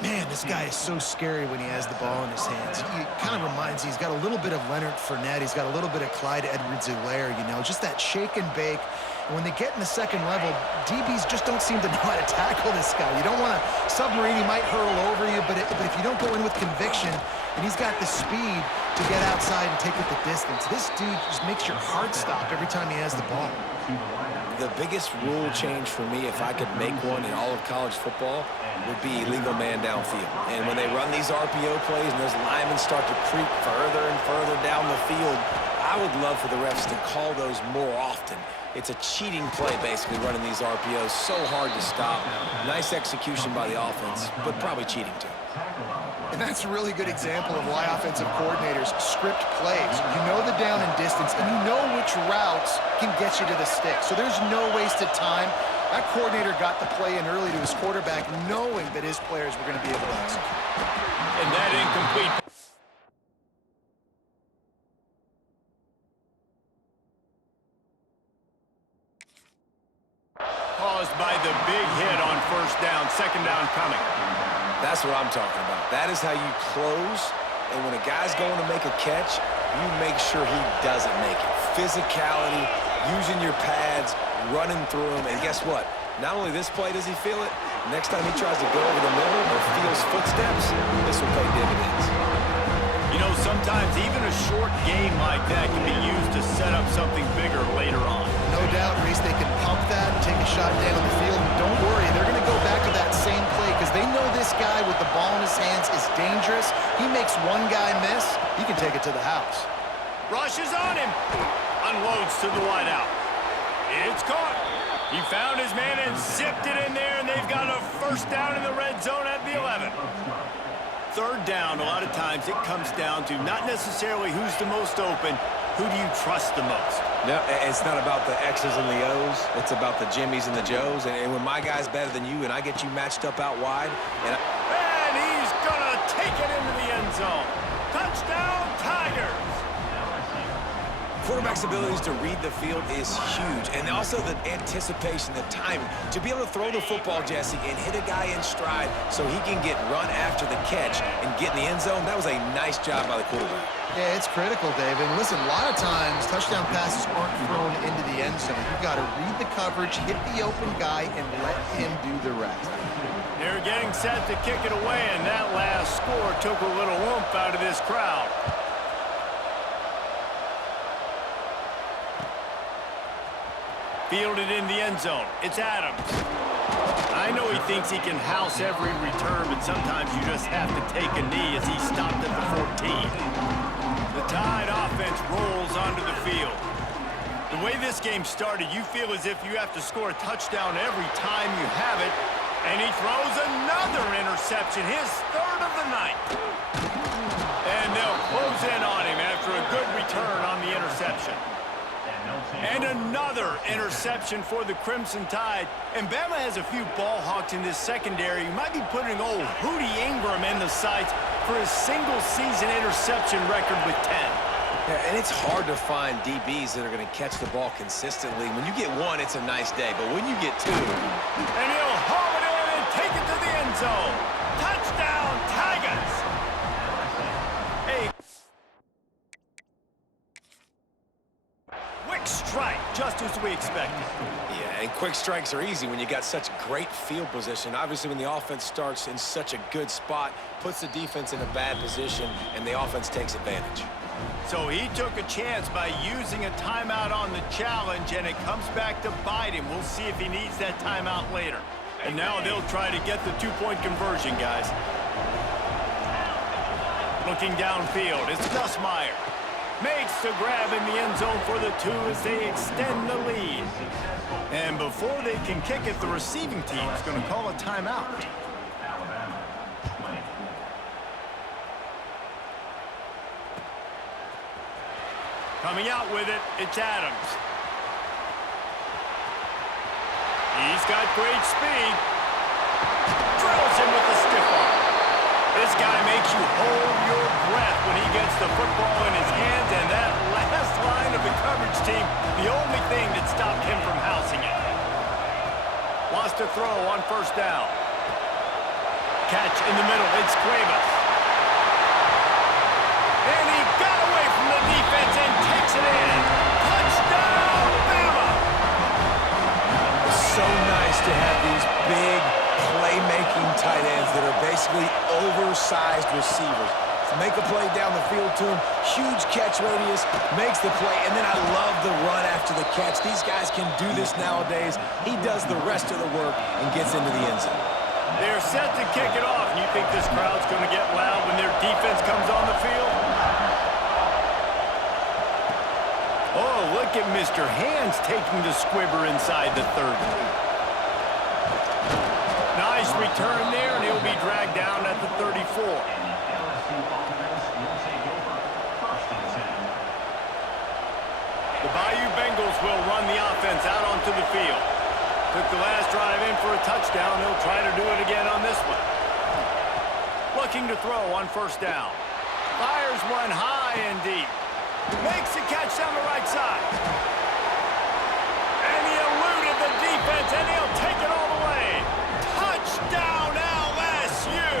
Man, this guy is so scary when he has the ball in his hands. He kind of reminds me, he's got a little bit of Leonard Fournette. He's got a little bit of Clyde Edwards-Helaire, you know, just that shake and bake. And when they get in the second level, DBs just don't seem to know how to tackle this guy. You don't want to submarine. He might hurl over you, but if you don't go in with conviction, and he's got the speed to get outside and take it the distance, this dude just makes your heart stop every time he has the ball. The biggest rule change for me, if I could make one in all of college football, would be illegal man downfield. And when they run these RPO plays and those linemen start to creep further and further down the field, I would love for the refs to call those more often. It's a cheating play, basically, running these RPOs. So hard to stop. Nice execution by the offense, but probably cheating too. And that's a really good example of why offensive coordinators script plays. You know the down and distance, and you know which routes can get you to the stick. So there's no wasted time. That coordinator got the play in early to his quarterback, knowing that his players were going to be able to execute. And that incomplete. Caused by the big hit on 1st down, 2nd down coming. That's what I'm talking about. That is how you close, and when a guy's going to make a catch, you make sure he doesn't make it. Physicality, using your pads, running through them, and guess what? Not only this play does he feel it, next time he tries to go over the middle or feels footsteps, this will pay dividends. You know, sometimes even a short game like that can be used to set up something bigger later on. No doubt, Reese, they can pump that and take a shot down the field. And don't worry, they're going to go back to that same play because they know this guy with the ball in his hands is dangerous. He makes one guy miss, he can take it to the house. Rushes on him. Unloads to the wideout. It's caught. He found his man and zipped it in there, and they've got a 1st down in the red zone at the 11. 3rd down, a lot of times it comes down to not necessarily who's the most open, who do you trust the most? No, it's not about the X's and the O's. It's about the Jimmys and the Joes. And when my guy's better than you and I get you matched up out wide, and he's going to take it into the end zone. Touchdown, Tigers! Quarterback's abilities to read the field is huge, and also the anticipation, the timing. To be able to throw the football, Jesse, and hit a guy in stride so he can get run after the catch and get in the end zone, that was a nice job by the quarterback. Yeah, it's critical, David. And listen, a lot of times touchdown passes aren't thrown into the end zone. You've got to read the coverage, hit the open guy, and let him do the rest. They're getting set to kick it away, and that last score took a little oomph out of this crowd. Fielded in the end zone. It's Adams. I know he thinks he can house every return, but sometimes you just have to take a knee as he stopped at the 14. The Tide offense rolls onto the field. The way this game started, you feel as if you have to score a touchdown every time you have it, and he throws another interception, his third of the night. And they'll close in on him after a good return on the interception. And another interception for the Crimson Tide. And Bama has a few ball hawks in this secondary. You might be putting old Hootie Ingram in the sights for his single-season interception record with 10. Yeah, and it's hard to find DBs that are going to catch the ball consistently. When you get one, it's a nice day. But when you get two... And he'll haul it in and take it to the end zone. Touchdown, Tigers! Hey. Quick strike, just as we expected. Yeah, and quick strikes are easy when you got such great field position. Obviously, when the offense starts in such a good spot, puts the defense in a bad position, and the offense takes advantage. So he took a chance by using a timeout on the challenge, and it comes back to bite him. We'll see if he needs that timeout later. And now they'll try to get the two-point conversion, guys. Looking downfield, it's Gus Meyer. Makes the grab in the end zone for the two as they extend the lead. And before they can kick it, the receiving team is going to call a timeout. Coming out with it, it's Adams. He's got great speed. Drills him with the stiff arm. This guy makes you hold your breath when he gets the football in his hands, and that last line of the coverage team, the only thing that stopped him from housing it. Wants to throw on first down. Catch in the middle, it's Cuevas. And he got away from the defense and takes it in. Touchdown, Bama! It's so nice to have these big playmaking tight ends that are basically oversized receivers. Make a play down the field to him, huge catch radius, makes the play, and then I love the run after the catch. These guys can do this nowadays. He does the rest of the work and gets into the end zone. They're set to kick it off, and you think this crowd's going to get loud when their defense comes on the field? Oh, look at Mr. Hands taking the squibber inside the 30. Nice return there, and he'll be dragged down at the 34. The Bayou Bengals will run the offense out onto the field. Took the last drive in for a touchdown. They'll try to do it again on this one. Looking to throw on first down. Fires one high and deep. Makes the catch down the right side. And he eluded the defense, and he'll take it all the way. Touchdown, LSU!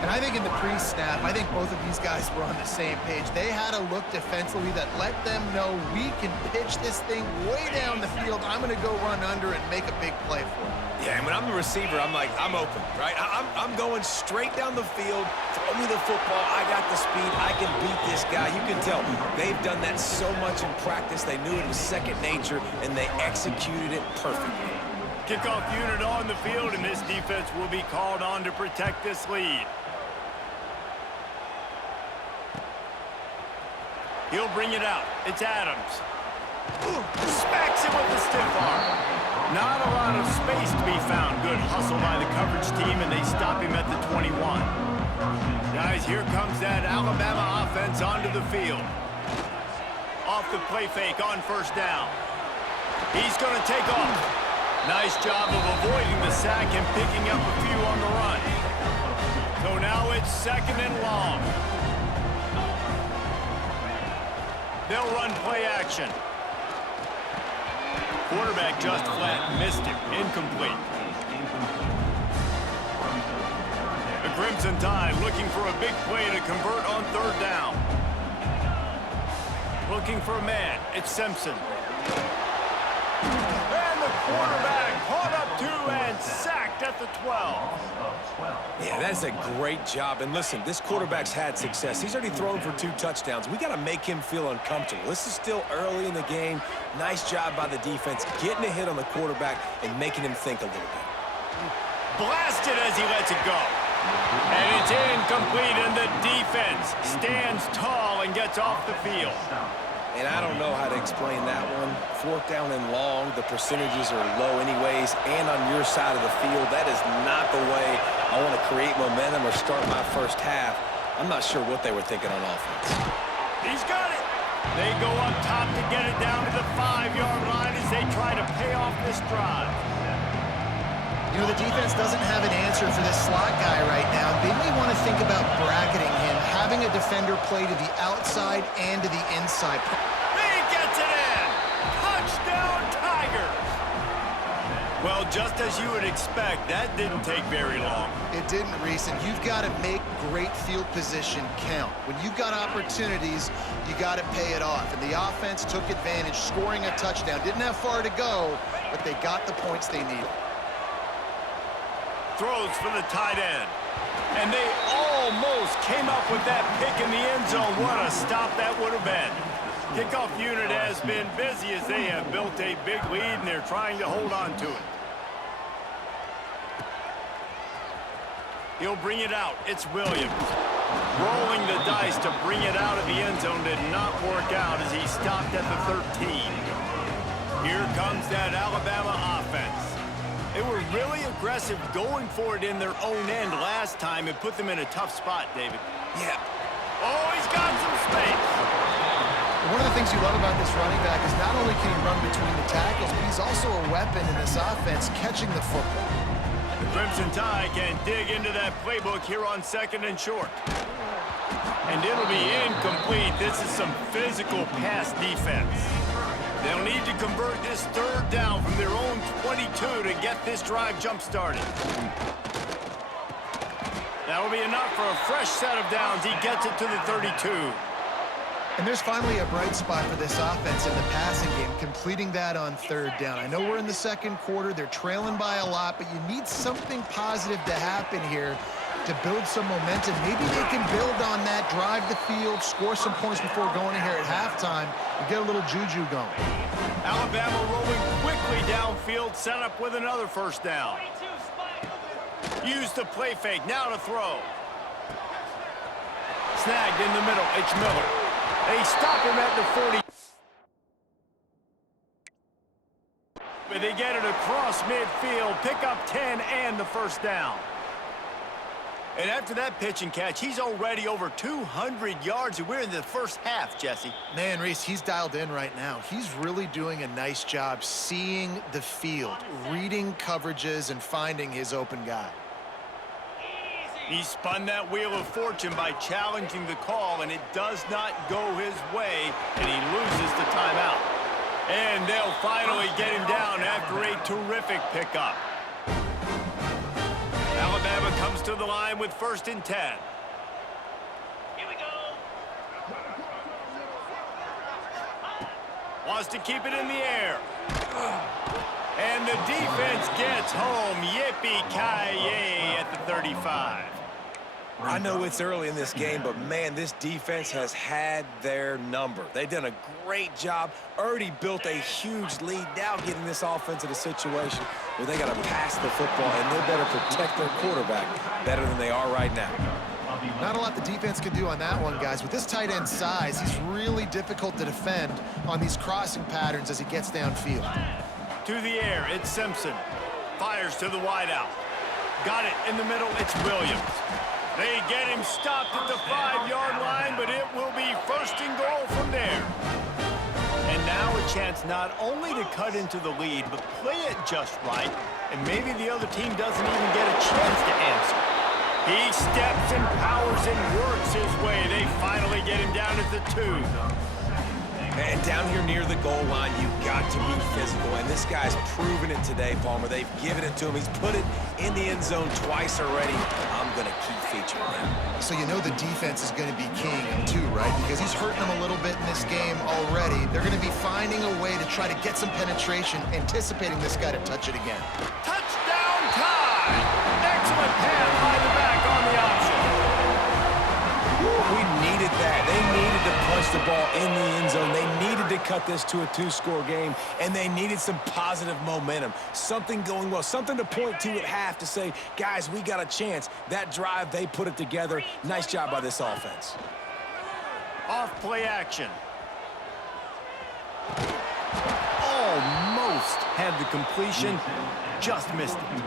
And I think in the pre-snap, I think both of these guys were on the same page. They had a look defensively that let them know we can pitch this thing way down the field. I'm going to go run under and make a big play for it. Yeah, and when I'm the receiver, I'm like, I'm open, right? I'm going straight down the field. Throw me the football. I got the speed. I can beat this guy. You can tell they've done that so much in practice. They knew it was second nature, and they executed it perfectly. Kickoff unit on the field, and this defense will be called on to protect this lead. He'll bring it out. It's Adams. Smacks him with the stiff arm. Not a lot of space to be found. Good hustle by the coverage team, and they stop him at the 21. Guys, here comes that Alabama offense onto the field. Off the play fake on first down. He's going to take off. Nice job of avoiding the sack and picking up a few on the run. So now it's second and long. They'll run play action. Quarterback just flat missed him. Incomplete. The Crimson Tide looking for a big play to convert on third down. Looking for a man. It's Simpson. And the the quarterback. Caught up to and sacked at the 12. Yeah, that's a great job. And listen, this quarterback's had success. He's already thrown for 2 touchdowns. We got to make him feel uncomfortable. This is still early in the game. Nice job by the defense, getting a hit on the quarterback and making him think a little bit. Blasted as he lets it go. And it's incomplete, and the defense stands tall and gets off the field. And I don't know how to explain that one. 4th down and long, the percentages are low anyways, and on your side of the field, that is not the way I want to create momentum or start my first half. I'm not sure what they were thinking on offense. He's got it. They go up top to get it down to the 5-yard line as they try to pay off this drive. You know, the defense doesn't have an answer for this slot guy right now. They may want to think about bracketing him, having a defender play to the outside and to the inside. He gets it in! Touchdown, Tigers! Well, just as you would expect, that didn't take very long. It didn't, Reese, and you've got to make great field position count. When you've got opportunities, you got to pay it off. And the offense took advantage, scoring a touchdown. Didn't have far to go, but they got the points they needed. Throws for the tight end. And they almost came up with that pick in the end zone. What a stop that would have been. Kickoff unit has been busy as they have built a big lead, and they're trying to hold on to it. He'll bring it out. It's Williams. Rolling the dice to bring it out of the end zone did not work out as he stopped at the 13. Here comes that Alabama offense. They were really aggressive going for it in their own end last time and put them in a tough spot, David. Yeah. Oh, he's got some space. One of the things you love about this running back is not only can he run between the tackles, but he's also a weapon in this offense, catching the football. The Crimson Tide can dig into that playbook here on 2nd and short. And it'll be incomplete. This is some physical pass defense. They'll need to convert this 3rd down from their own 22 to get this drive jump-started. That'll be enough for a fresh set of downs. He gets it to the 32. And there's finally a bright spot for this offense in the passing game, completing that on 3rd down. I know we're in the 2nd quarter. They're trailing by a lot, but you need something positive to happen here to build some momentum. Maybe they can build on that, drive the field, score some points before going in here at halftime, and get a little juju going. Alabama rolling quickly downfield, set up with another 1st down. Use the play fake, now to throw. Snagged in the middle, it's Miller. They stop him at the 40. But they get it across midfield, pick up 10 and the 1st down. And after that pitch and catch, he's already over 200 yards, and we're in the first half, Jesse. Man, Reese, he's dialed in right now. He's really doing a nice job seeing the field, reading coverages, and finding his open guy. He spun that wheel of fortune by challenging the call, and it does not go his way, and he loses the timeout. And they'll finally get him down after a terrific pickup. Alabama comes to the line with 1st and 10. Here we go. Wants to keep it in the air. And the defense gets home. Yippee-ki-yay at the 35. I know it's early in this game, but, man, this defense has had their number. They've done a great job, already built a huge lead, now getting this offense in a situation where they got to pass the football, and they better protect their quarterback better than they are right now. Not a lot the defense can do on that one, guys. With this tight end size, he's really difficult to defend on these crossing patterns as he gets downfield. To the air, it's Simpson. Fires to the wideout. Got it in the middle, it's Williams. They get him stopped at the 5-yard line, but it will be 1st and goal from there. And now a chance not only to cut into the lead, but play it just right, and maybe the other team doesn't even get a chance to answer. He steps and powers and works his way. They finally get him down at the 2. And down here near the goal line, you've got to be physical. And this guy's proven it today, Palmer. They've given it to him. He's put it in the end zone twice already. I'm going to keep featuring him. So you know the defense is going to be king, too, right? Because he's hurting them a little bit in this game already. They're going to be finding a way to try to get some penetration, anticipating this guy to touch it again. Touchdown tie! Excellent pass by the back on the option. We needed that. They needed to punch the ball in the end zone. They needed to cut this to a 2-score game, and they needed some positive momentum. Something going well, something to point to at half to say, guys, we got a chance. That drive, they put it together. Nice job by this offense. Off play action. Almost had the completion, just missed it.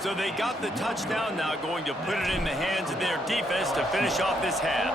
So they got the touchdown, now going to put it in the hands of their defense to finish off this half.